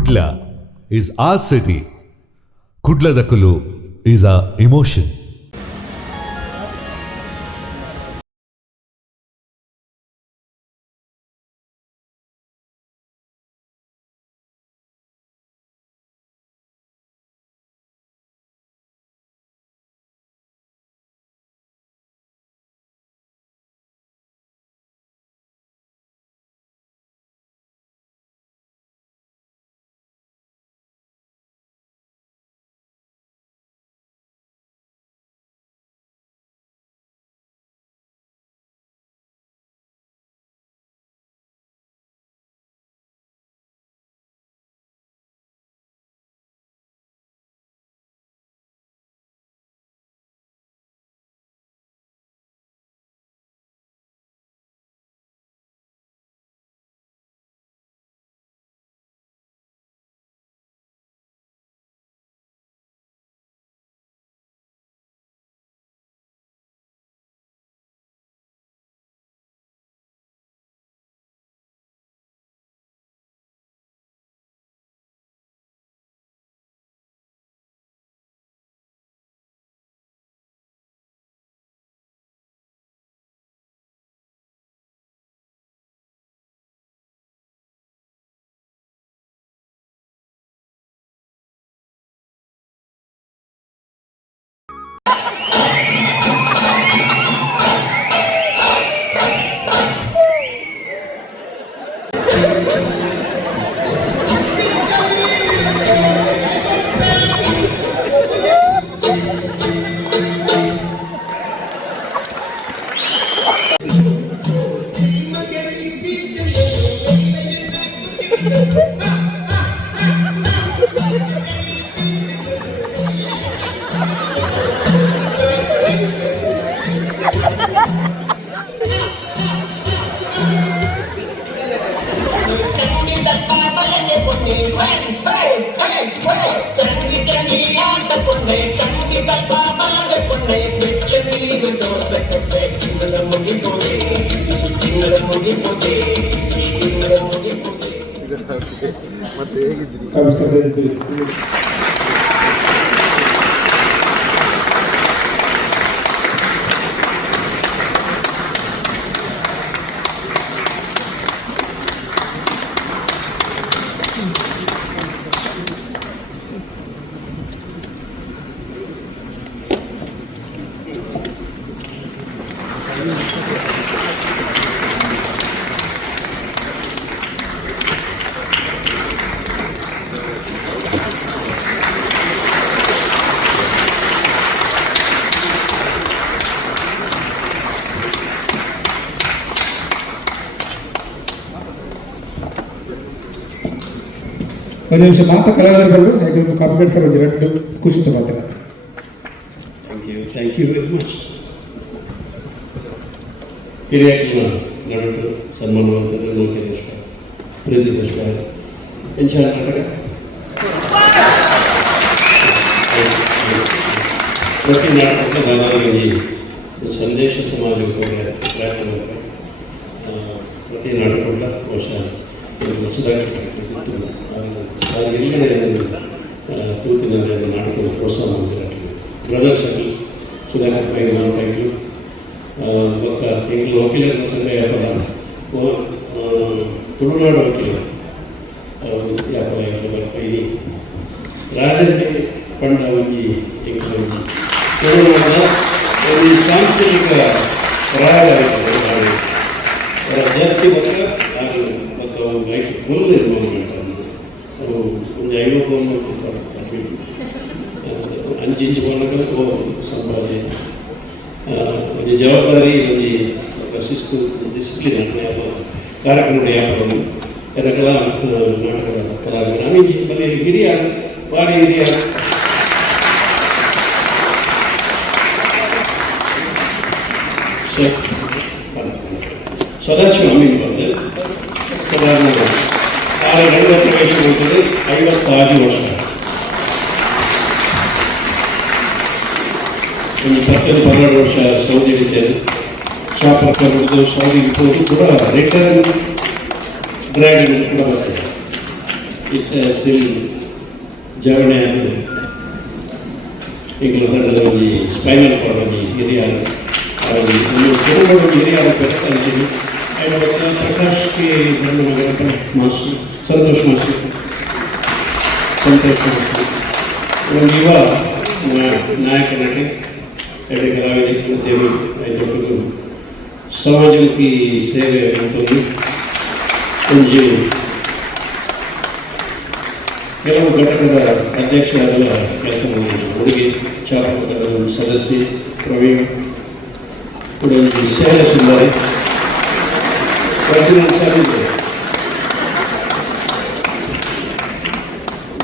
Kudla is our city. Kudla Dakulu is our emotion. ಮತ್ತೆ ಹೇಗಿದ್ದೀರಿ? ಒಂದು ನಿಮಿಷ ಮಾತ್ರ ಕಲಾವಿದರು ಯಾಕಂದ್ರೆ ಕಾಪಿರೇಟ್ ಸರ್ ಒಂದು ಎರಡು ಖುಷಿ ತಗೋತಾರೆ. Thank you very much. ಹಿರಿಯ ನಟರು ಸನ್ಮಾನವಂತರು ಲೋಕೇಶ್ ದೇಶಪಾಂಡೆ, ಪ್ರೀತಿ ದೇಶಪಾಂಡೆ, ಎಂಚ ನಾಟಕ ಪ್ರತಿ ನಾಟಕಕ್ಕೆ ಬಾಲಾಗಿ ಸಂದೇಶ ಸಮಾಜಕ್ಕೆ ಪ್ರಯತ್ನ ಮಾಡ್ತಾರೆ. ಪ್ರತಿ ನಾಟಕಗಳ ಬಹುಶಃ ಸುಧಾರಿಸಿತ್ತು. ತೂತಿನಲ್ಲಿ ನಾಟಕದ ಪ್ರೋತ್ಸಾಹ ಮಾಡ್ತಾರೆ. ಬ್ರದರ್ಸ್ ಆಗಲಿ ಸುಧಾಕರ್ ಪೈಗಳು ಮತ್ತು ಎಂಗ್ಲು ವಕೀಲರ ಸಂಘ ವ್ಯಾಪಾರ ತುಳುನಾಡು ವಕೀಲರು ವ್ಯಾಪಾರ ಪೈ ರಾಜರಿಗೆ ಪಂಡ ಹೋಗಿ ಎಂಗ್ಲು ತುಳುನಾಡಿನ ಒಂದು ಸಾಂಸ್ಕೃತಿಕ ರಾಯರಾಗಿದ್ದಾರೆ. ಅವರ ಜಾತಿ ಬಗ್ಗೆ ಹಾಗೂ ಮತ್ತು ಅವರು ರೈತ ಫುಲ್ ನಿರ್ಮಾಣ ಮಾಡ್ತಾರೆ. ಒಂದು 50 ಅಂಚಿಂಚು ಕೊಂಡಗಳು ಸಂಪಾದನೆ ಒಂದು ಜವಾಬ್ದಾರಿ ಒಂದು ಶಿಸ್ತು ಡಿಸಿಪ್ಲಿನ್ ಕಾರ್ಯಕ್ರಮ ವ್ಯಾಪಾರ ಎಲ್ಲ ನಾಟಕದ ಕಲಾವಿದರು ಆಮೇಲೆ ಬರೀ ಹಿರಿಯ ಭಾರಿ ಹಿರಿಯ ಸದಾಶಿವ ಅಮೀನ್ ಬಂದು ಸಾಧಾರಣ ರಂಗ ಪ್ರವೇಶ ಮಾಡ್ತದೆ 56 ವರ್ಷ. ಒಂದು 12 ವರ್ಷ ಸೌದಿ ರೀತಿಯಲ್ಲಿ ಶಾಪ್ ಹಿಡಿದು ಸೌದಿ ಇರ್ಬೋದು ಕೂಡ ರಿಟರ್ನ್ ಗ್ರ್ಯಾಂಡ್ ಕೂಡ ಬರ್ತದೆ. ಸ್ಟಿಲ್ ಜವಣೆ ಈಗಲೂ ತಂಡದಲ್ಲಿ ಸ್ಪೈನಲ್ ಕಾರ್ಡಲ್ಲಿ ಹಿರಿಯರು ಕೆಲವರು ಹಿರಿಯರು ಬೆಳೆಸ್ತಾಯಿದ್ದೀನಿ ಪ್ರಕಾಶ್ಗೆ ನನ್ನ ಮಗನ ಮಾಸ್ಟರ್ ಸಂತೋಷ್ ಮಾಸ್ಟರ್ ಒಂದು ಯುವ ನಾಯಕ ನಟಿ ಎರಡು ಕಲಾವಿದೆ ದೇವಿ ಆಯ್ತು ಸಮಾಜಮುಖಿ ಸೇವೆ ಮತ್ತೊಂದು ಒಂದು ಕೆಲವು ಘಟಕದ ಅಧ್ಯಕ್ಷರಾಗಲ್ಲ ಕೆಲಸ ಮಾಡಿದ ಹುಡುಗಿ ಚಾಪಕದ ಒಂದು ಸದಸ್ಯೆ ಪ್ರವೀಣ್ ಕೂಡ ಒಂದು ಸೇವೆ ಸುಂದರಿ ಸಾಲಿದೆ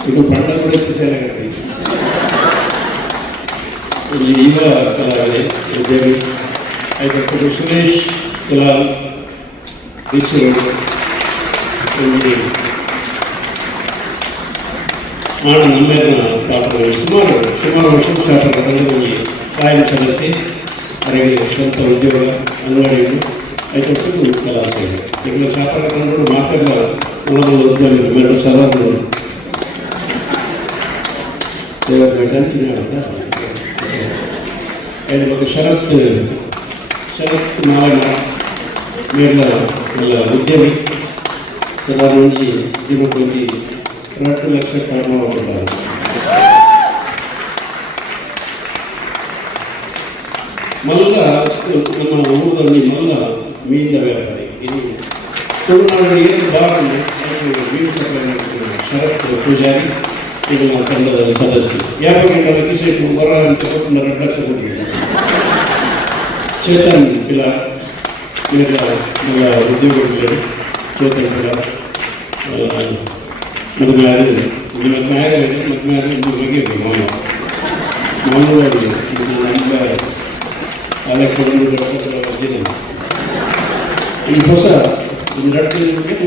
ಇದು ಬಣ್ಣ ಕೊಡಕ್ಕೆ ಸೇವೆ ಇಲ್ಲಿ ಯುವ ಕಲಾವಿದೆ ದೇವಿ ಆಯ್ತು ಸುರೇಶ್ ಕಲಾಲ್ ಈಶ್ವರ ನಮ್ಮೆಲ್ಲ ಪಾತ್ರಗಳು ಸುಮಾರು ವರ್ಷ ಶಾಸಕರಲ್ಲಿ ಕಾಯಂ ಸದಸ್ಯೆ ಅವರಿಗೆ ಸ್ವಂತ ಉದ್ಯೋಗ ಅಂಗಡಿಗಳು ಐದು ಕಲಾ ಸೇವೆ ಈಗ ಶಾಸಕರು ಮಾತ್ರ ಒಳಗೊಂಡು ಉದ್ಯೋಗ 2 ಸಾವಿರ ಶರತ್ ನಾರಾಯಣ ಮೇಲ ಎಲ್ಲ ಉದ್ಯಮಿ ಸದಾನಂದಿ ಜೀವಕೋಟಿ 2 ಲಕ್ಷ ಕಾರಣವಾಗಿದ್ದಾರೆ ಮಲ್ಲ ನಮ್ಮ ಊರಲ್ಲಿ ಮಲ್ಲ ಮೀನಿನ ವ್ಯಾಪಾರಿ ಇದು ತುಳುನಾಡಿನ ಏನು ಬಾರನ್ನು ಮೀನು ಸಪ್ಲೈ ಶರತ್ ಪೂಜಾರಿ ಇದು ನಮ್ಮ ತಂಡದ ಸದಸ್ಯರು ವ್ಯಾಪಾರಿಗಳ ಕಿಸೆಟ್ಟು ಬರ ಅಂತ 2 ಲಕ್ಷ ಕೊಟ್ಟಿದ್ದಾರೆ ಚೇತನ್ ಪಿಲಾರ್ ಎಲ್ಲ ಉದ್ಯೋಗಗಳು ಚೇತನ್ ಪಿಲಾರ್ ಮದುವೆ ಆಗಿದೆ ಮಾಮೂಲಾಗಿದೆ ನಮ್ಮ ಅಲೆಕ್ಕೊಂಡು ಈ ಹೊಸ 2 ವರ್ಷ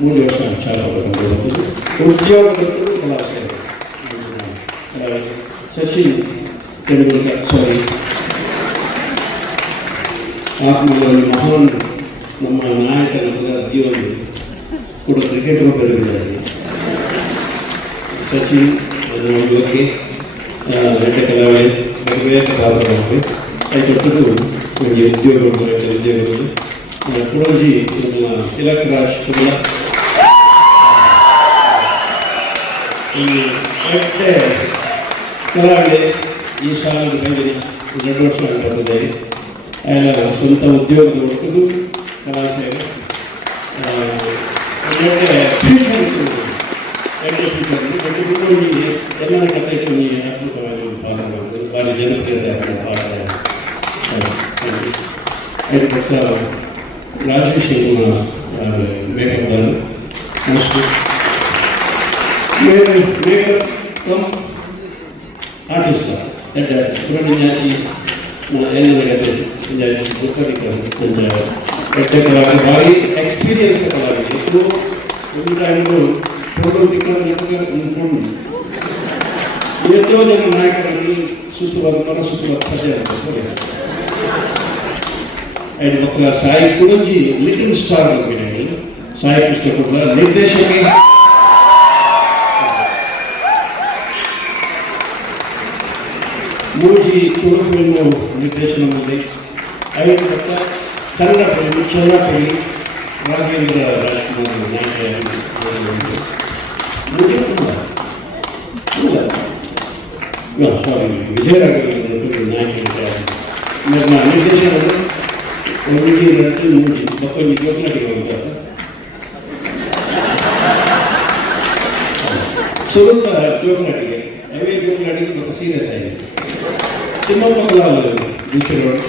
3 ವರ್ಷ ಚಾಲಕರು ಉದ್ಯೋಗಗಳು ಕಲಾಸೆ ಸಚಿನ್ ತೆಂಡೂಲ್ಕರ್ ಸಾರಿ ಆತ್ಮಗಳಲ್ಲಿ ಮಹಾನ್ ನಮ್ಮ ನಾಯಕನ ಜೀವನ ಕೂಡ ಕ್ರಿಕೆಟ್ರು ಬೆಳೆದಿದ್ದಾರೆ ಸಚಿನ್ ಯುವಕ್ಕೆ ನೆಟ್ಟ ಕಲಾವಿದೆ ವಿವೇಕ ಬಾಬು ಐದು ಉದ್ಯೋಗಗಳು ಕುಳಂಜಿ ನಮ್ಮ ತಿಲಕ್ ರಾಜ್ ಕುಮಾರ ಕಲಾವಿದೆ ಈ ಶಾಲೆಗೆ ಬಂದಿದೆ 2 ವರ್ಷ ಆಗಿದ್ದಾರೆ ಸ್ವಂತ ಉದ್ಯೋಗ ಒಟ್ಟು ಕಲಾ ಸೇವೆ ಫ್ಯೂಚರ್ ಎಲ್ಲ ಕಥೆ ಅದ್ಭುತವಾಗಿ ಪಾತ್ರ ಭಾರಿ ಜನಪ್ರಿಯತೆ ಪಾತ್ರ ಐದು ಪಕ್ಷ Rajesh makeup makeup cum artist ಸುರಣ್ಯಾಜಿ ಎಲ್ಲ ಕಲಾವಿದೆ ಭಾರಿ ಎಕ್ಸ್ಪೀರಿಯನ್ಸ್ ಕಲಾವಿದೆ ಇದು ಒಂದು ಟೈಮು ಫೋಟೋ ನಿಂತ್ಕೊಂಡು ಎಷ್ಟೋ ಜನ ನಾಯಕರಲ್ಲಿ ಸುತ್ತುವರೆದ ಸಾಧ್ಯ ಆಗ್ತದೆ ಐದು ಮಕ್ಕಳ ಸಾಯಿ ಕುಳಂಜಿ ಲಿಟಲ್ ಸ್ಟಾರ್ ಬಗ್ಗೆ ಸಾಯಿ ಕೃಷ್ಣ ಕೂಡ ನಿರ್ದೇಶಕಿ ಮೂಜಿ ತುಳು ಫಿಲ್ಮು ನಿರ್ದೇಶನ ಮಾಡಿ 5 ಪಕ್ಕ ಕನ್ನಡ ಫಿಲ್ಮು ಚೌಡಪಳ್ಳಿ ರಾಘವೇಂದ್ರ ರಾಜ್ಕುಮಾರ್ ನಾಯಕ ಸಾರಿ ವಿಜಯರಾಘವೇಂದ್ರ ನಾಯಕ ನಿರ್ದೇಶನ ಮೂಜಿ ಮಕ್ಕಳು ಜೋಗ್ನಾಟಿಗೆ ಹೋಗ್ತಾರೆ ಸ್ವಲ್ಪ ಜೋಗ್ನಾಟಿಗೆ ಅವೇ ಜೋಗ್ನಾಟಿಗೆ ಸ್ವಲ್ಪ ಸೀರಿಯಸ್ ಆಗಿದೆ ತಿಮ್ಮಪ್ಪ ಕಲಾಲ್ ಬಿಸಿರೋಡು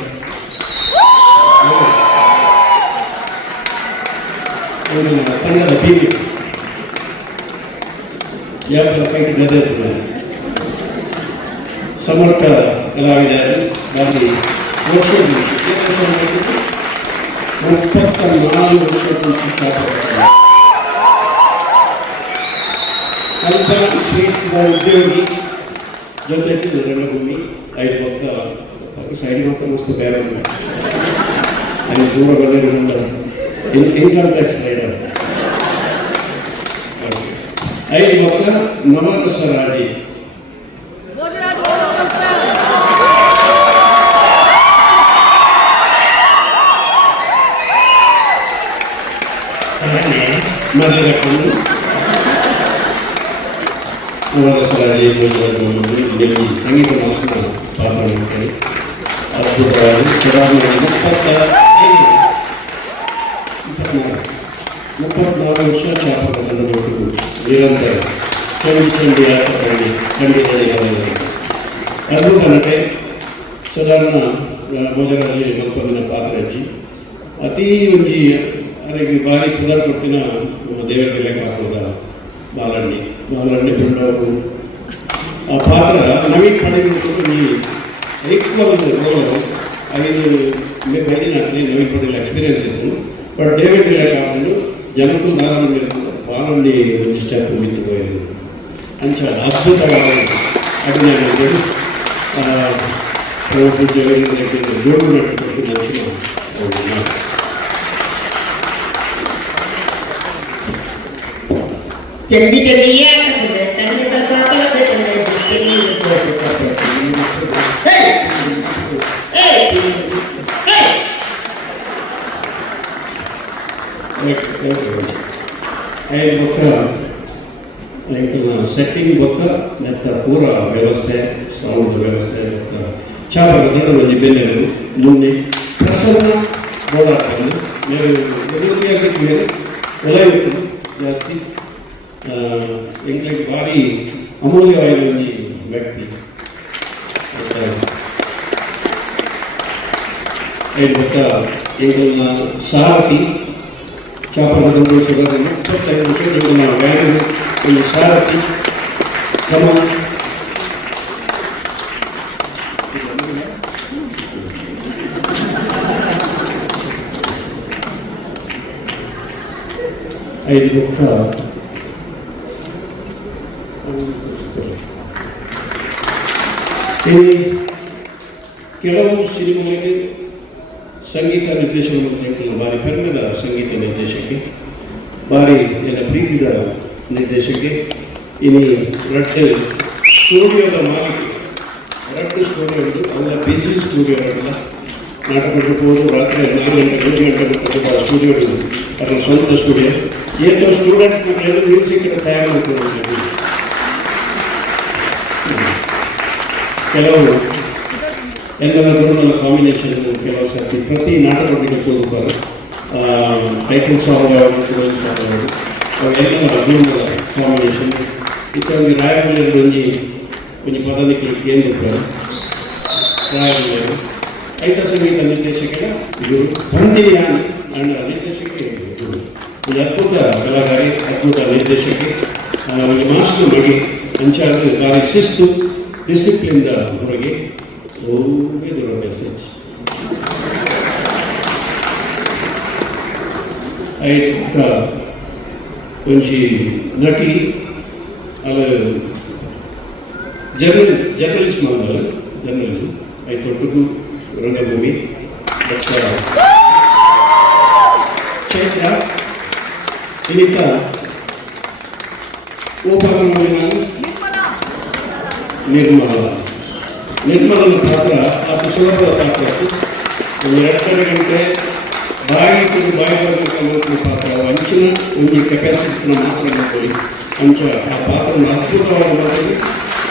ಕನ್ನಡ ಟಿವಿ ಯಾವಳ ಕೈಗೆ ಗದೆ ಸಮರ್ಥ ಕಲಾವಿದರು ಬಾರಿ ವರ್ಷದಲ್ಲಿ 34 ವರ್ಷದ ಕಲ್ಪನಾ ಶ್ರೇಷ್ಠ ಉದ್ಯೋಗಿ ಜೊತೆಗೆ ರಂಗಭೂಮಿ 5 ಪಕ್ಕ ಸೈಡ್ ಮಾತ್ರ ಮಸ್ತ್ ಬೇರೆ ಅಲ್ಲಿ ದೂರ ಬಂದಿರೋದ್ರಿಂದ ಇನ್ಕಮ್ ಟ್ಯಾಕ್ಸ್ ರೈಡರ್ ಐದು ಮಕ್ಕ ನವರಸರಾಜಿ ಮನೆಯಕೊಂಡು ನವರಸರಾಜಿ ಡೆಲ್ಲಿ ಸಂಗೀತ ಮಾಸ್ಟರ್ ಪಾತ್ರ ಮಾಡ್ತಾರೆ. ಅದ್ಭುತವಾಗಿ ಸದಾನಂದ 34 ವರ್ಷ ಚಾಪಕ ತಂಡದೊಟ್ಟು ನಿರಂತರ ಚಂಡಿ ಆಟ ಖಂಡಿತ ಅದ್ಭುತ ನಟೆ ಸಾಧಾರಣ ಭೋಜರಾಜಿ ಮಲ್ಪದಿನ ಪಾತ್ರ ಹಚ್ಚಿ ಅತೀ ಒಂಜಿ ಅದಕ್ಕೆ ಭಾರಿ ಪುದರ್ ಕೊಟ್ಟಿನ ನಮ್ಮ ದೇವರಿಗೆ ಲೆಕ್ಕ ಹಾಕೋದ ಬಾಲಣ್ಣಿ ಬಿಡೋರು ಆ ಪಾತ್ರ ನವೀನ್ ಪಡೆದುಕೊಂಡು ನೀವು ಈಕ್ವಲ್ ರೋಲ್ ಐದು ಬೈದಿನ ನವೀನ್ ಪಡೆಯಲ್ಲ ಎಕ್ಸ್ಪೀರಿಯನ್ಸ್ ಇತ್ತು. ಬಟ್ ಡೇವಿಡ್ ಲೆಕ್ಕ ಹಾಕೊಂಡು ಜನಕ್ಕೂ ನಾರಾಯಣ ಬಾಲಣ್ಣಿ ಒಂದು ಸ್ಟೆಪ್ ಮಿತ್ತು ಹೋಯಿದ್ರು ಅಂಚ ಅದ್ಭುತವಾದ ಅಭಿನಯ ಮಾಡಿದ್ರು. ಜೋಡು ನಟಿಸಿದ चंडी चलिए तन्ने तक के तन्ने चली हे हे ಐದು ಬೊಕ್ಕ ರೈತನ ಸೆಟ್ಟಿಂಗ್ ಬೊಕ್ಕ ನೆತ್ತ ಪೂರ ವ್ಯವಸ್ಥೆ ಸೌಂಡ್ ವ್ಯವಸ್ಥೆ ಚಾಪಕ ದಂಡ ಒಂದು ಬೆನ್ನೆಲು ಮುನ್ನೆ ಪ್ರಸನ್ನ ಓಡಾಟಗಳು ಮೇಲೆ ಮೇಲೆ ಎಲ್ಲ ಇತ್ತು ಜಾಸ್ತಿ ಎಂಕ್ಲಿಗೆ ಭಾರಿ ಅಮೂಲ್ಯವಾದ ಒಂದು ವ್ಯಕ್ತಿ. ಐದು ಬೊಕ್ಕ ಎಂಕಲ್ನ ಸಾರಥಿ ಚಾಪದ ಸುಗದ 35 ವರ್ಷ ನಾವು ವ್ಯಾನ್ ಒಂದು ಸಾರಥಿ ಕ್ರಮ ಐದು ಬೊಕ್ಕ ಕೆಲವು ಸಿನಿಮಾಗಳಿಗೆ ಸಂಗೀತ ನಿರ್ದೇಶನ ಮಾಡಿದ ಭಾರಿ ಕನ್ನಡದ ಸಂಗೀತ ನಿರ್ದೇಶಕಿ ಭಾರಿ ಎಲ್ಲ ಪ್ರೀತಿದ ನಿರ್ದೇಶಕಿ ಇನ್ನು ರಟ್ಟು ಸ್ಟುಡಿಯೋದ ಮಾಲಿಕೆ ರಟ್ಟು ಸ್ಟುಡಿಯೋ ಉಂಟು ಅವರ ಬಿಸಿ ಸ್ಟುಡಿಯೋ ಅಲ್ಲ ನಾಟಕ ಹೋಗೋದು ರಾತ್ರಿ 4 ಗಂಟೆ 5 ಗಂಟೆ ಬಿಟ್ಟು ಸ್ಟುಡಿಯೋ ಅದರ ಸ್ವಂತ ಸ್ಟುಡಿಯೋ ಏನು ಸ್ಟೂಡೆಂಟ್ ಮಕ್ಕಳೆಲ್ಲ ಮ್ಯೂಸಿಕ್ ತಯಾರು ಮಾಡ್ಕೊಂಡು ಕೆಲವು ಎಲ್ಲರ ಧೋರಣೆಗಳ ಕಾಂಬಿನೇಷನ್ ಕೆಲವು ಸರ್ತಿ ಪ್ರತಿ ನಾಟಕಗಳಿಗೆ ತೋರುತ್ತಾರೆ. ಟೈಟಲ್ ಸಾಂಗ್ ಅವೆಲ್ಲ ಧೋರಣೆಗಳ ಕಾಂಬಿನೇಷನ್ ಇತ್ಯಾದಿ ರಾಯಬಲ್ಯರು ಒಂದು ಪದಾನಿಕೆ ಕೇಂದ್ರ ರಾಯಬಲ್ಯರು ಐತ ಸಂಗೀತ ನಿರ್ದೇಶಕರ ಇವರು ಬಂದಿನಿ ಅಣ್ಣ ನಿರ್ದೇಶಕಿ ಒಂದು ಅದ್ಭುತ ಕಲಾಕಾರಿ ಅದ್ಭುತ ನಿರ್ದೇಶಕಿ ಒಂದು ಮಾಸ್ಟರ್ ಮಗಿ ಅಂಚಾದ ಭಾರಿ ಶಿಸ್ತು ಡಿಸಿಪ್ಲಿನ್ದ ಹೊರಗೆ ಒಳ್ಳೆ ದೊಡ್ಡ ಮೆಸೇಜ್. ಐಕ ಒಂಜಿ ನಟಿ ಅಲ್ಲ ಜರ್ನಲಿಸ್ಟ್ ಮಾಡಿದ್ರು ಜರ್ನಲಿಸ್ಟ್ ಐದು ತೊಟ್ಟುಗು ರಂಗಭೂಮಿ ಚೈತ್ರ ಇನ್ನಿತ ಓಪನ್ ಮಾಡಿ ನಾನು ನಿರ್ಮಲನ ಪಾತ್ರ ಅದು ಸುಲಭದ ಪಾತ್ರ ಒಂದು 2 ಗಂಟೆ ಬಾಯಿ ಬರಬೇಕು ಪಾತ್ರ ಅಂಚಿನ ಒಂದು ಕೆಪಾಸಿಟಿನ ಮಾತ್ರ ಮಾಡ್ಕೊಳ್ಳಿ ಅಂಚ ಆ ಪಾತ್ರ ಅದ್ಭುತವಾಗಿ ಮಾಡ್ತೀವಿ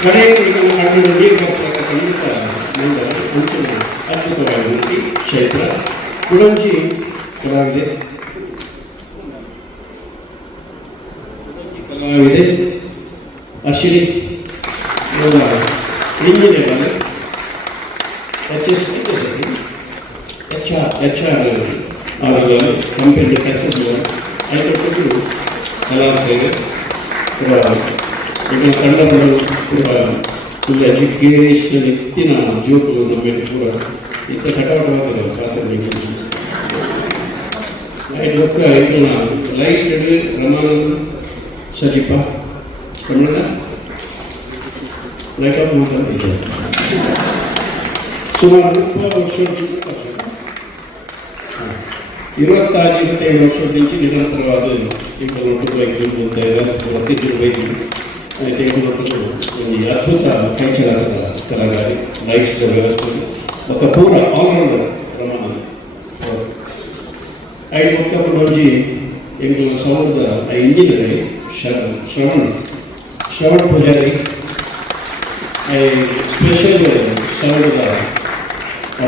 ಕಡೆಯಲ್ಲಿ ಕಣ್ಣು ನೀರು ಬರ್ತಾರೆ ಖಂಡಿತ ಅಂಚಿನ ಅದ್ಭುತವಾಗಿ ನೋಡಿ ಚೈತ್ರ ಕುಡಂಚಿ ಕಲಾವಿದೆ ಅಶ್ವಿನಿ ಇಂಜಿನಿಯರ್ HR ಆದಾಗ ಕಂಪನಿ ಕೆಲಸ ಐದು ಕಲಾವಿದೆ ಈಗ ಕನ್ನಡಗಳು ಕೂಡ ಫುಲ್ ಎಜುಕೇಷನ್ ಎತ್ತಿನ ಜೋಕು ನಮಗೆ ಕೂಡ ಇಂಥ ಕಟಾಟವಾಗಿದೆ ಪಾತ್ರ ಐದು ಒಕ್ಕ ಐದು light Ramananda Sajipa Kannada light off ಮಾತಾಡ್ತಿದ್ದೆ ಸುಮಾರು 30 ವರ್ಷದಿಂದ 27 ವರ್ಷದ నుంచి ನಿರಂತರವಾದ ಇಂಟರ್ನೊಟ್ಟು ಬೈಕು ಪ್ರತಿಜ್ಞರು ಬೈಕು అయితే కొన్ని అద్భుత కైచరాసన కళాకారి లైట్స్ వ్యవస్థ ఒక పూర ఆల్రౌండర్ ప్రమాణం ఆయన మొత్తం నుంచి ఎంగిన సౌండ్ ఇంజనీర్ శ్రవణ్ పూజారి స్పెషల్ సౌండ్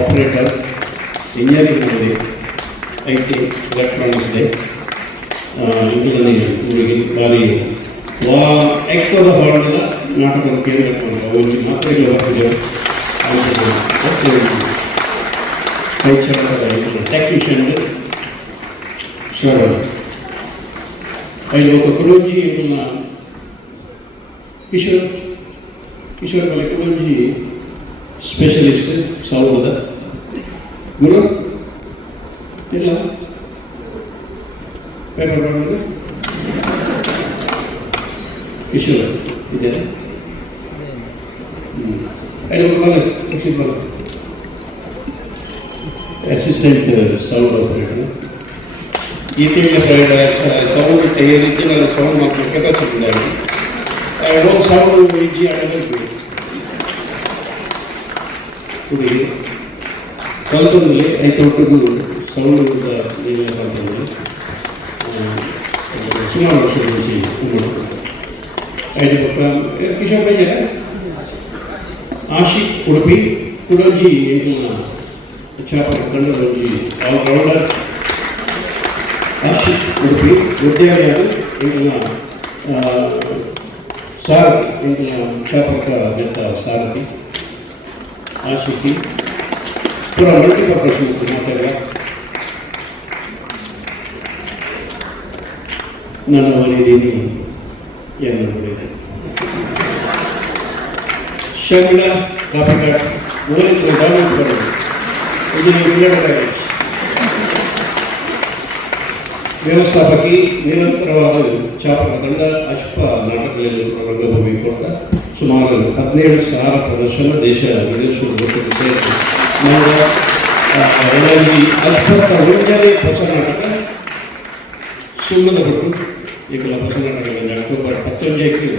ఆపరేటర్ ఇంజనీరింగ్ ఉంది ఐటీ ఎలక్ట్రానిక్స్ ఇంజనీరింగ్ వారి ఎక్కువ ಹಾಡುಗಳ ನಾಟಕದ ಕೇಂದ್ರ ಒಂದು ಮಾತ್ರೆಗಳ ಟೆಕ್ನಿಷಿಯನ್ ಶ್ರವಣ ఆయన ఒక గురించి ఉన్న కిషోర్ వాళ్ళ గురించి స్పెషలిస్ట్ సౌండ్ గురు ఇలా పేపర్ పడదు కిషోర్ ఇదే ఆయన ఒక అసిస్టెంట్ సౌండ్ ఆపరేటర్ ಈ ತಿಂಗಳ ಸೌಂಡ್ ತೆಗೆದಿದ್ದು ನನ್ನ ಸೌಂಡ್ ಮಾತ್ರ ಕೆಪಾಸಿಟಿ ಉಂಟಾಗಿ ಒಂದು ಸೌಂಡ್ ಈಜಿ ಆಡಬೇಕು ಹುಡುಗಿ ಕಲ್ತೊಂದಲ್ಲಿ ಐತೊಟ್ಟಿಗೂ ಸೌಂಡ್ ನೀರಿನ ಕಲ್ತೊಂದು ಸುಮಾರು ವರ್ಷದ ಮುಂಚೆ ಐದು ಪಕ್ಕ ಕಿಶೋರ್ ಬೈಜರ ಆಶಿಕ್ ಉಡುಪಿ ಕುಡಂಜಿ ಎಂಟು ಚಾಪ ಕಂಡಂಜಿ ಆಲ್ರೌಂಡರ್ ಆಶಿಕ್ ಉಡುಪಿ ವಿದ್ಯಾಲಯರು ಎಂಟು ಸಾರಥಿ ಎಂಟು ಚಾಪಕ ಬೆತ್ತ ಸಾರಥಿ ಆಶಿಕಿ ಪೂರ ಮಲ್ಟಿಪರ್ಪಸ್ ಮಾತಾಡ ನನ್ನ ಮನೆಯದೇನು ಏನು ನೋಡಿದೆ ಶರ್ಮಿಳಾ ಕಾಪಿಕಾಟ್ ಊರಲ್ಲಿ ಡೌನ್ಲೋಡ್ ಬರೋದು ಇದು ವ್ಯವಸ್ಥಾಪಕಿ ನಿರಂತರವಾದ ಚಾಪಕ ತಂಡ ಅಶ್ಪ ನಾಟಕಗಳಲ್ಲಿ ರಂಗಭೂಮಿ ಕೊಡ್ತಾ ಸುಮಾರು 17,000 ಪ್ರದರ್ಶನ ದೇಶ ವಿದೇಶಗಳು ಅಶ್ವತ್ಥ ಮುಂಜಾನೆ ಹೊಸ ನಾಟಕ ಸುಮ್ಮದ ಕೊಟ್ಟು ಈಗಲ ಹೊಸ ನಾಟಕಗಳಲ್ಲಿ ಅಕ್ಟೋಬರ್ 15ಕ್ಕೆ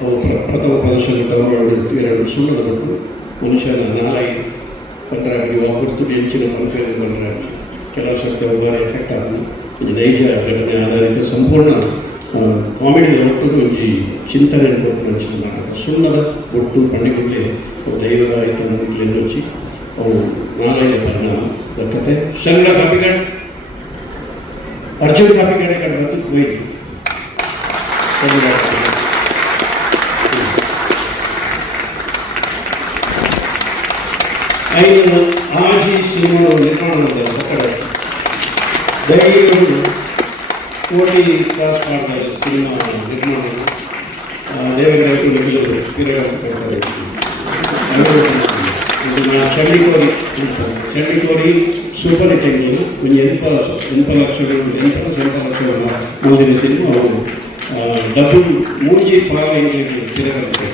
ಅವು ಪ್ರಥಮ ಪ್ರದರ್ಶನ ತಗೊಂಡು 2 ಸುಮ್ಮದ ಕೊಟ್ಟು ಮನುಷ್ಯನ ನಾಲ್ಕು ಕಂಡರಾಗಿ ಒಬ್ಬರು ಹೆಂಚಿನ ಮನುಷ್ಯನ ಬಂದರಾಗಿ ಕೆಲವು ಶಬ್ದ ಒಬ್ಬರ ಎಫೆಕ್ಟ್ ಆಗಿ ಇದು ನೈಜ ಘಟನೆ ಆಧಾರಿತ ಸಂಪೂರ್ಣ ಕಾಮಿಡಿ ಒಟ್ಟು ಒಂಜಿ ಚಿಂತನೆ ಕೊಟ್ಟು ನಾಟಕ ಸುಣ್ಣದ ಒಟ್ಟು ಪಂಡಿಗುಡ್ಲೆ ದೈವದ ಆಯ್ತು ನಮಗೆ వచ్చి ಅವು ನಾಲ್ಕೈದು ಪರಿಣಾಮ ದಕ್ಕತೆ ಶರಣ ಕಾಪಿಕಾಡ್ ಅರ್ಜುನ್ ಕಾಪಿಕಾಡ್ ఇక్కడ ಬದುಕು ಹೋಯ್ತು ಐದು ಆಜಿ ಸಿನಿಮಾ ನಿರ್ಮಾಣದ ಸಕ್ಕರೆ ದೈವರು ಕೋಟಿ ಕ್ಲಾಸ್ ಮಾಡ್ತಾರೆ ಸಿನಿಮಾ ನಿರ್ಮಾಣ ದೇವೇಂದ್ರ ಪಿರಗಾಡ್ತಾರೆ ಚಂಡಿಕೋರಿ ಸೂಪರ್ ಹಿಟ್ ಆಗಿ ಒಂದು 8 ಲಕ್ಷಗಳು ಮುಂದಿನ ಸಿನಿಮಾ ಅವರು ಡಬಲ್ ಮೂಜಿ ಪಾಲನೆಗೆ ಪಿರಗಾಡ್ತಾರೆ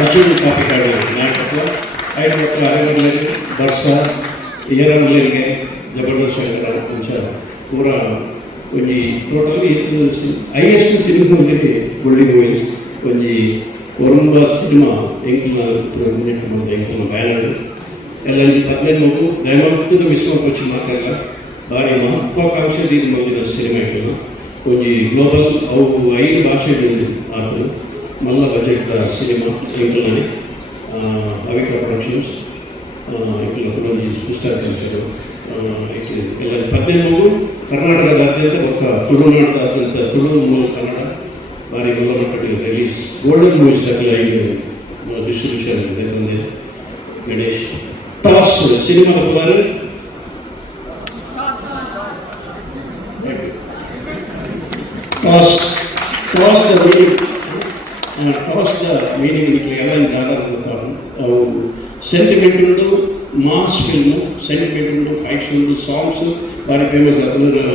ಅರ್ಜುನ್ ಕಾಪಿಕಾಡ್ ನಾಟಕ 5 ಮಕ್ಕಳ ಅರೆಗಲ್ಲರಿಗೆ ವರ್ಷ ಏರಮಲ್ಲಿಗೆ ಜಬರ್ದಸ್ತ್ ಶಂಕರ ಕೊಂಚ ಪೂರ ಒಂದು ಟೋಟಲಿ ಹೈಯೆಸ್ಟ್ ಸಿನಿಮಾ ಬಂದಿದೆ ಗೋಲ್ಡನ್ ಮೂವೀಸ್ ಒಂದು ಒರಂಬ ಸಿನಿಮಾ ಎಂಕ್ಲ ಎಂಕ್ಲ ಬ್ಯಾನರ್ ಎಲ್ಲ 15 ಮಗು ದಯಮಾಡಿ ಮಿಸ್ ಮಾಡ್ಕೊಚ್ಚಿ ಮಾತಾಡಲ್ಲ ಭಾರಿ ಮಹತ್ವಾಕಾಂಕ್ಷೆ ಇದು ಬಂದಿರೋ ಸಿನಿಮಾ ಇಟ್ಟು ಒಂದು ಗ್ಲೋಬಲ್ ಅವು 5 ಭಾಷೆಗಳು ಆತು ಮಲ್ಲ ಬಜೆಟ್ ಸಿನಿಮಾ ಎಂಕ್ಲಲ್ಲಿ ಅವಿಕ ಪ್ರೊಡಕ್ಷನ್ಸ್ ಎಂಕ್ಲ ಒಂದು ಪುಸ್ತಕ ಕೆಲಸಗಳು ಎಲ್ಲ 15 ಮಗು ಕರ್ನಾಟಕದಾದ್ಯಂತ ಒಕ್ಕ ತುಳುನಾಡಾದ್ಯಂತ ತುಳು ಮೂಲ ಕನ್ನಡ ಭಾರಿ ಮೂಲ ಮಟ್ಟಕ್ಕೆ ರಿಲೀಸ್ ಗೋಲ್ಡನ್ ಮೂವೀಸ್ ದಾಖಲೆ 5 ಡಿಸ್ಟ್ರಿಬ್ಯೂಷನ್ ಇದೆ ತಂದೆ ಗಣೇಶ್ ಟಾಸ್ ಸಿನಿಮಾದ ಪುರಾಣ ಟಾಸ್ ಮೀನಿಂಗ್ ಎಲ್ಲ ಆಧಾರ ಗೊತ್ತಾಗ ಅವು ಸೆಂಟಿಮೆಂಟ್ ಉಂಟು ಮಾಸ್ ಫಿಲ್ಮು ಸೆಂಟಿಮೆಂಟ್ ಉಂಟು ಫೈಟ್ಸ್ ಉಂಟು ಸಾಂಗ್ಸ್ ಭಾರಿ ಫೇಮಸ್ ಆದ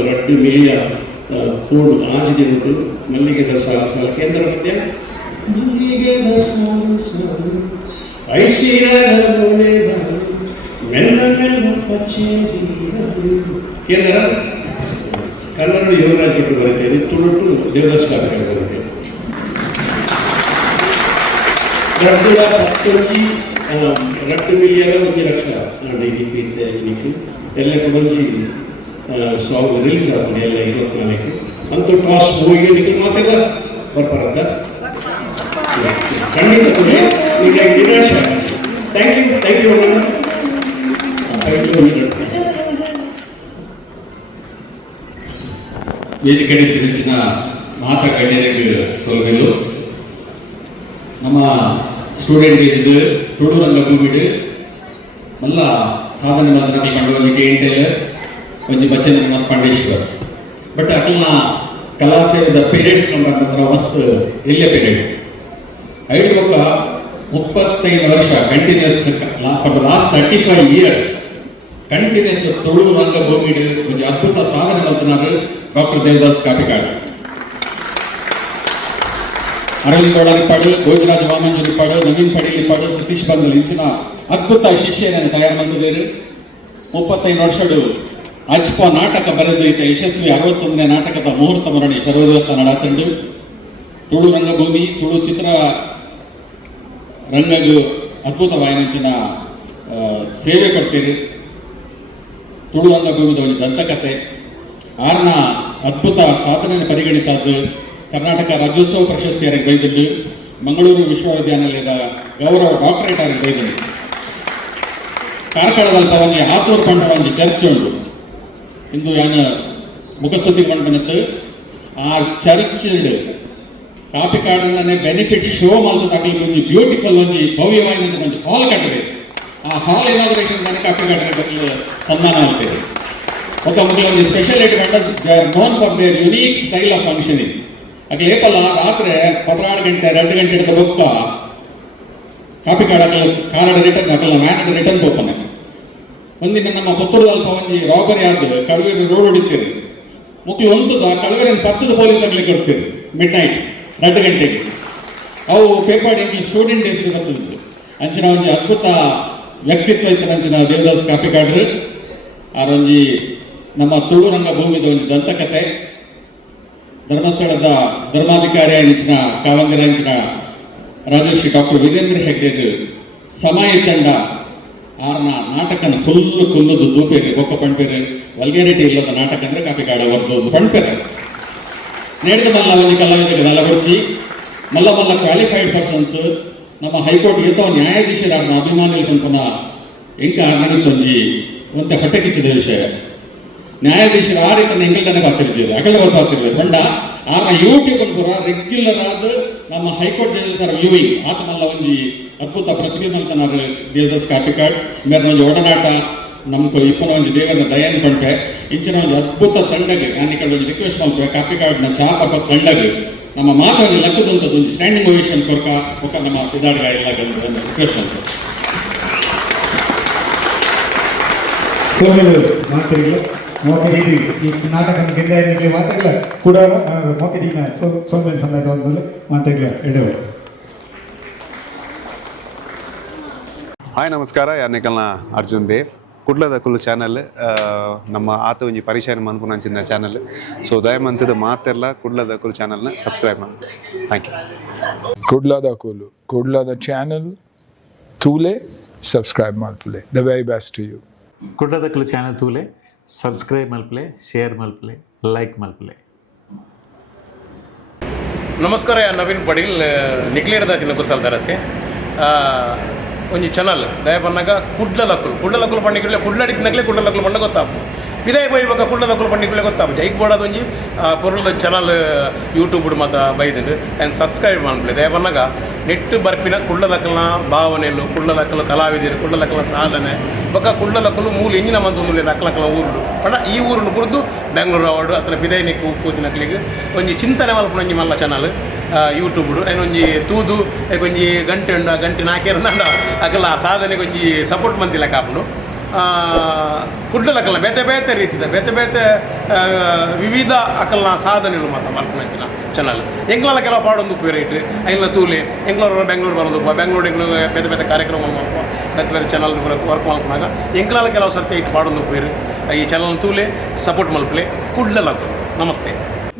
ರಡ್ಡು ಮಿಲಿಯ ಕೋಡು ಆಜಿದೆ ಉಂಟು ಮಲ್ಲಿಗೆ ದಸಾಲ ಸಾಲ ಕೇಂದ್ರ ಮಧ್ಯ ಮಲ್ಲಿಗೆ ದಸಾಲ ಐಶಿರ ಮೆಲ್ಲ ಮೆಲ್ಲ ಕಚೇರಿ ಕೇಂದ್ರ ಕನ್ನಡ ಯುವರಾಜ್ ಭಟ್ರು ಬರೀತೇನೆ, ತುಳುಟು ದೇವದಾಸ್ ಕಾಪಿಕಾಡ್ ಬರೀತೇನೆ. ರಡ್ಡುಲ 10 ಮಿಲಿಯನ್ 1 ಲಕ್ಷ ಇದಕ್ಕೆ ಇದ್ದೆ ಇದಕ್ಕೆ ಎಲ್ಲ ಬಂದು ಸಾಂಗ್ ರಿಲೀಸ್ ಆಗ್ತದೆ ಎಲ್ಲ 24 ಅಂತೂ ಟಾಸ್ ಹೋಗಿ ಇದಕ್ಕೆ ಮಾತೆಲ್ಲ ಬರ್ಬಾರಂತ ಖಂಡಿತ ಕೊಡಿ. ಈಗ ದಿನೇಶ್ ಥ್ಯಾಂಕ್ ಯು ವೇದಿಕೆ ತಿರುಚಿನ ಮಾತ ಗಣ್ಯರಿಗೆ ಸೋಲಲು ನಮ್ಮ ಸ್ಟೂಡೆಂಟ್ ಇದು ತುಳು ರಂಗಭೂಮಿಡು ಮಲ್ಲ ಸಾಧನೆ ಮಾತ್ರ ಕಂಡುಬರಲಿಕ್ಕೆ ಏಂಟೆಲ್ಲ ಒಂಜಿ ಬಚೇಂದ್ರನಾಥ್ ಪಾಂಡೇಶ್ವರ್ ಬಟ್ ಅಕಲ್ನ ಕಲಾ ಸೇವೆದ ಪೀರಿಯಡ್ಸ್ ನಂಬರ್ ಮಸ್ತ್ ಇಲ್ಲೇ ಪೀರಿಯಡ್ 35 ವರ್ಷ continuous for the last 35 years continuous Tulu ರಂಗಭೂಮಿಡು ಒಂಜಿ ಅದ್ಭುತ ಸಾಧನೆ ಮಾಡ್ತಿನಾರು ಡಾಕ್ಟರ್ ದೇವದಾಸ್ ಕಾಪಿಕಾಡ್. ಅರವಿಂದ್ ಗೋಳರಿಪಾಡು, ಭೋಜರಾಜ್ ವಾಮಂಜರಿಪಾಡು, ನವೀನ್ ಪಡೀಲಿಪಾಡು, ಸತೀಶ್ ಬಂದಲ್ ಇಂಚಿನ ಅದ್ಭುತ ಶಿಷ್ಯರನ್ನು ತಯಾರು ಮಾಡಿದರು. 35 ವರ್ಷಡು ಅಜ್ಪ ನಾಟಕ ಬರೆದು ಈತ ಯಶಸ್ವಿ 61ನೇ ನಾಟಕದ ಮುಹೂರ್ತ ಮರಣಿ ಸರ್ವದೇವಸ್ಥಾನ ನಡಾತಂಡು ತುಳು ರಂಗಭೂಮಿ ತುಳು ಚಿತ್ರ ರಂಗಗೂ ಅದ್ಭುತವಾಯಿನ ಸೇವೆ ಕೊಡ್ತೀರಿ. ತುಳು ರಂಗಭೂಮಿದ ಒಂದು ದಂತಕತೆ ಆರ್ನ ಅದ್ಭುತ ಸಾಧನೆಯನ್ನು ಪರಿಗಣಿಸಾದ್ದು ಕರ್ನಾಟಕ ರಾಜ್ಯೋತ್ಸವ ಪ್ರಶಸ್ತಿ ಯಾರಿಗೆ ಬೈದಿದ್ದು, ಮಂಗಳೂರು ವಿಶ್ವವಿದ್ಯಾನಿಲಯದ ಗೌರವ ಡಾಕ್ಟರೇಟ್ ಯಾರಿಗೆ ಬೈದಿದ್ದು, ಕಾರ್ಕಳದಲ್ಲಿ ಒಂದು ಹಾತೂರು ಪಂಡ ಒಂದು ಚರ್ಚ್ ಉಂಟು ಇಂದು ಯಾನು ಮುಖಸ್ತುತಿ ಬಂತು ಆ ಚರ್ಚ್ ಕಾಪಿಕಾಡನ್ನೇ ಬೆನಿಫಿಟ್ ಶೋ ಮಾಡ್ತದಾಗಲಿ ಒಂದು ಬ್ಯೂಟಿಫುಲ್ ಒಂದು ಭವ್ಯವಾಗಿ ಒಂದು ಹಾಲ್ ಕಟ್ಟಿದೆ. ಆ ಹಾಲ್ ಇನಾಗ್ರೇಷನ್ ಮಾಡಿ ಕಾಪಿಕಾಡನೆ ಬದಲು ಸನ್ಮಾನ ಆಗ್ತದೆ. ఒక ముగ్గురు ಒಂದು ಸ್ಪೆಷಾಲಿಟಿ ಕಂಡು they are known for their unique style of functioning. ಅಕ್ಲ ಏಪಲ್ಲ ರಾತ್ರಿ 16 ಗಂಟೆ 2 ಗಂಟೆ ಹಿಡಿದ ಬೊಕ್ಕ ಕಾಪಿಕಾಡ ಕಾರಡ ರಿಟರ್ನ್ ಅಕಲ್ಲ ಮ್ಯಾನ್ ರಿಟರ್ನ್ ಹೋಗ್ತಾನೆ. ಒಂದಿನ ನಮ್ಮ ಪುತ್ತೂರು ಅಲ್ಪ ಒಂಜಿ ರಾಬರಿ ಆದ ಕಳುವೇರಿ ರೋಡ್ ಹೊಡಿತೀರಿ ಮುಕ್ಳು ಒಂತದ ಕಳುವೇರಿನ 10 ಪೊಲೀಸ್ ಆಗ್ಲಿಕ್ಕೆ ಕೊಡ್ತೀರಿ ಮಿಡ್ ನೈಟ್ 2 ಗಂಟೆಗೆ. ಅವು ಪೇಪರ್ ಇಂಗ್ಲಿ ಸ್ಟೂಡೆಂಟ್ ಡೇಸ್ಗೆ ಬರ್ತದೆ. ಅಂಚಿನ ಒಂಜಿ ಅದ್ಭುತ ವ್ಯಕ್ತಿತ್ವ ಇತ್ತು ಅಂಚಿನ ದೇವದಾಸ್ ಕಾಪಿಕಾಡ್ರು. ಆರೊಂಜಿ ನಮ್ಮ ತುಳು ರಂಗಭೂಮಿದ ಒಂದು ದಂತಕತೆ ಧರ್ಮಸ್ಥಳದ ಧರ್ಮಾಧಿಕಾರಿ ಅಂಚಿನ ಕಾವಂದಿರ ಅಂಚಿನ ರಾಜಶ್ರೀ ಡಾಕ್ಟರ್ ವೀರೇಂದ್ರ ಹೆಗ್ಡೆ ಸಮಯ ತಂಡ ಆರ್ನ ನಾಟಕನ ಫುಲ್ ಕುಲ್ಲದು ತೂಪೇರಿ ಬೊಕ್ಕ ಪಂಪೇರಿ ವಲ್ಗೇರಿಟಿ ಇಲ್ಲದ ನಾಟಕ ಅಂದ್ರೆ ಕಾಪಿಕಾಡ ವರ್ದು ಪಂಪೇರೆ ನೇಡಿದ ಮಲ್ಲ ಒಂದು ಕಲಾವಿದರಿಗೆ ನೆಲಗೊಚ್ಚಿ ಮಲ್ಲ ಮಲ್ಲ ಕ್ವಾಲಿಫೈಡ್ ಪರ್ಸನ್ಸ್ ನಮ್ಮ ಹೈಕೋರ್ಟ್ ಏತೋ ನ್ಯಾಯಾಧೀಶರಾದ ಅಭಿಮಾನಿಗಳು ಪಂಪನ ಎಂಕ ನನಗೊಂಜಿ ಒಂತೆ ಹೊಟ್ಟೆ ಕಿಚ್ಚಿದ ವಿಷಯ. ನ್ಯಾಯಾಧೀಶರು ಆ ರೀತಿ ಎಂಗಲ್ಟನೆ ಗೊತ್ತಿರ್ತೀವಿ ಅಗಲ ಗೊತ್ತಾಗ್ತಿರ್ಬೇಕು ಪಂಡ ಆರ್ನ ಯೂಟ್ಯೂಬ್ ಪೂರ ರೆಗ್ಯುಲರ್ ಆದ ನಮ್ಮ ಹೈಕೋರ್ಟ್ ಜಡ್ಜಸ್ ಆರ್ ವ್ಯೂವಿಂಗ್ ಆತಮಲ್ಲ ಒಂಜಿ ಅದ್ಭುತ ಪ್ರತಿಭೆ ಮಲ್ತನಾರು ದೇವದಾಸ್ ಕಾಪಿಕಾಡ್ ಮೇರೆ ಒಂದು ಒಡನಾಟ ನಮ್ಗೆ ಇಪ್ಪನ ಒಂದು ದೇವರ ದಯನ್ ಪಂಪೆ ಇಂಚಿನ ಒಂದು ಅದ್ಭುತ ತಂಡಗೆ ನಾನು ಕಡೆ ಒಂದು ರಿಕ್ವೆಸ್ಟ್ ಮಾಡ್ತೇವೆ ಕಾಪಿಕಾಡ್ನ ಚಾಪ ತಂಡಗೆ ನಮ್ಮ ಮಾತಾಡಿ ಲಕ್ಕದಂಥದ್ದು ಒಂದು ಸ್ಟ್ಯಾಂಡಿಂಗ್ ಓವೇಷನ್ ಕೊರ್ಕ ಒಕ್ಕ ನಮ್ಮ ಪಿದಾಡ್ಗ ಎಲ್ಲ ರಿಕ್ವೆಸ್ಟ್ ಮಾಡ್ತೇವೆ. ಸೋಮೇಲು ಮಾತಾಡಿಲ್ಲ ಮೋಕೆಟಿಂಗ್ ಈ ನಾಟಕ ಗೆದ್ದ ಮಾತಾಡಲ್ಲ ಕೂಡ ಮೋಕೆಟಿಂಗ್ನ ಸೋಮೇಲು ಸಂದರ್ಭ ಮಾತಾಡಲ್ಲ ಎಡೆವು. ಹಾಯ್ ನಮಸ್ಕಾರ ಯಾರ್ನಿಕಲ್ನ ಅರ್ಜುನ್ ದೇವ್ ಕುಡ್ಲದ ಕುಲ್ಲು ಚಾನಲ್ ನಮ್ಮ ಆತ ಒಂಜಿ ಪರಿಚಯ ಮನ್ಪುನಂಚಿನ ಚಾನಲ್. ಸೊ ದಯಮಂತದ ಮಾತೆಲ್ಲ ಕುಡ್ಲದ ಕುಲ್ಲು ಚಾನಲ್ನ ಸಬ್ಸ್ಕ್ರೈಬ್ ಮಾಡಿ. Thank you. ಕುಡ್ಲದ ಚಾನಲ್ ತೂಲೆ ಸಬ್ಸ್ಕ್ರೈಬ್ ಮಲ್ಪಲೆ. The very best to you. ಕುಡ್ಲದ ಕುಲ್ಲು ಚಾನಲ್ ತೂಲೆ ಸಬ್ಸ್ಕ್ರೈಬ್ ಮಲ್ಪಲೆ, ಶೇರ್ ಮಲ್ಪಲೆ, ಲೈಕ್ ಮಲ್ಪಲೆ. ನಮಸ್ಕಾರ, ನವೀನ್ ಪಡೀಲ್ ನಿಕ್ಲೇರ್ದ ತಿನ್ನಕು ದರಸೆ ಒಂಜಿ ಚಾನಲ್ ದಯ ಬಂದಾಗ ಕುಡ್ಲದಕ್ಕುಲು ಪಂಡಿಗೆ ಕುಡ್ಲಾಡಿದ್ನಾಗಲೇ ಕುಡ್ಲದಕ್ಕುಲು ಪಂಡ ಗೊತ್ತಾಪು ಪಿದಾಯ ಬೈವಾಗ ಕುಡ್ಲದಕ್ಕುಲು ಪಂಡಿಗೆ ಗೊತ್ತಾಪು ಜೈಕ್ ಬೋಡೋದು ಒಂಜಿ ಪೊರುಳ ಚಾನಲ್ ಯೂಟ್ಯೂಬ್ ಮಾತ ಬೈದು ಆ್ಯಂಡ್ ಸಬ್ಸ್ಕ್ರೈಬ್ ಮಾಡ್ಬಿಡಿ ದಯ ಬಂದಾಗ ನೆಟ್ಟು ಬರ್ಪಿನ ಕುಡ್ಲದಕ್ಕಲ್ನ ಭಾವನೆಲು ಕುಡ್ಲದಕ್ಕಲು ಕಲಾವಿದರು ಕುಡ್ಲದಕ್ಕಲ ಸಾಧನೆ ಬೊಕ್ಕ ಕುಡ್ಲದಕ್ಕಲು ಮೂಲ ಇಂಜಿನ ಮಂದು ಮೂಲೆ ಅಕ್ಕಲಕ್ಕಲ ಊರುಡು ಪಂಡ ಈ ಊರುನು ಕುಡ್ದು ಬೆಂಗಳೂರು ಅವಾರ್ಡು ಅತ್ತನ ಪಿದಾಯ ನಿಕ್ಕು ಕೂತಿನಕ್ಲಿಗೆ ಒಂಜಿ ಚಿಂತನೆ ಮಲ್ಪನ ಒಂಜಿ ಮಲ್ಲ ಚಾನಲ್ ಯೂಟ್ಯೂಬ್ಡು ಒಂಜಿ ತೂದು ಒಂಜಿ ಗಂಟೆ ಉಂಡು ಆ ಗಂಟೆ ನಾಕೇರ ಅಕಲ್ಲ ಆ ಸಾಧನೆಗೆ ಒಂಜಿ ಸಪೋರ್ಟ್ ಮಂತಿಲ್ಲ ಕಾಪುನು ಕುಡ್ಲದಕ್ಕಲ್ಲ ಬೇತೆ ಬೇತೆ ರೀತಿದ ಬೇತೆ ಬೇತೆ ವಿವಿಧ ಅಕಲ್ನ ಸಾಧನೆಗಳು ಮಾತ್ರ ಮಲ್ಪನಂಚಿನ ಚಾನಲ್ ಎಂಗ್ಲ ಕೆಲವು ಪಾಡೊಂದು ಉಪಯೋಗ ಇಟ್ಟು ಐಲ್ನ ತೂಲೆ ಎಂಗ್ಳೂರು ಬೆಂಗಳೂರು ಬರೋದು ಬೆಂಗಳೂರು ಬೇತೆ ಬೇತೆ ಕಾರ್ಯಕ್ರಮ ಬೇರೆ ಬೇರೆ ಚಾನಲ್ ವರ್ಕ್ ಮಾಡ್ಕೊಂಡಾಗ ಎಂಕ್ಲಾಲ ಕೆಲವು ಸರ್ತಿ ಇಟ್ಟು ಪಾಡೊಂದು ಪೇರು ಈ ಚಾನಲ್ ತೂಲೆ ಸಪೋರ್ಟ್ ಮಲ್ಪಲೆ ಕುಡ್ಲಲಕ್ಕಲು. ನಮಸ್ತೆ.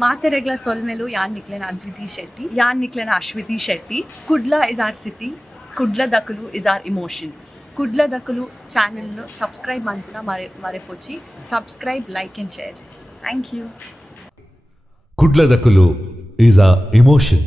ಮಾತೆರೆಗ್ಲ ಸೊಲ್ಮೆಲು ಯಾನ್ ನಿಕ್ಲೆನ ಅದ್ವಿತಿ ಶೆಟ್ಟಿ, ಯಾನ್ ನಿಕ್ಲೆನ Ashwiti Shetty. Kudla is our city, Kudla ದಕಲು ಇಸ್ ಆರ್ ಇಮೋಷನ್. ಕುಡ್ಲ ದಕಲು ಚಾನೆಲ್ ಸಬ್ಸ್ಕ್ರೈಬ್ ಮಾಡ್ಕೊಂಡ ಮರೆಪೊಚ್ಚಿ. Subscribe, like and share. Thank you. ಕುಡ್ಲದಕಲು ಈಸ್ ಅ ಇಮೋಷನ್.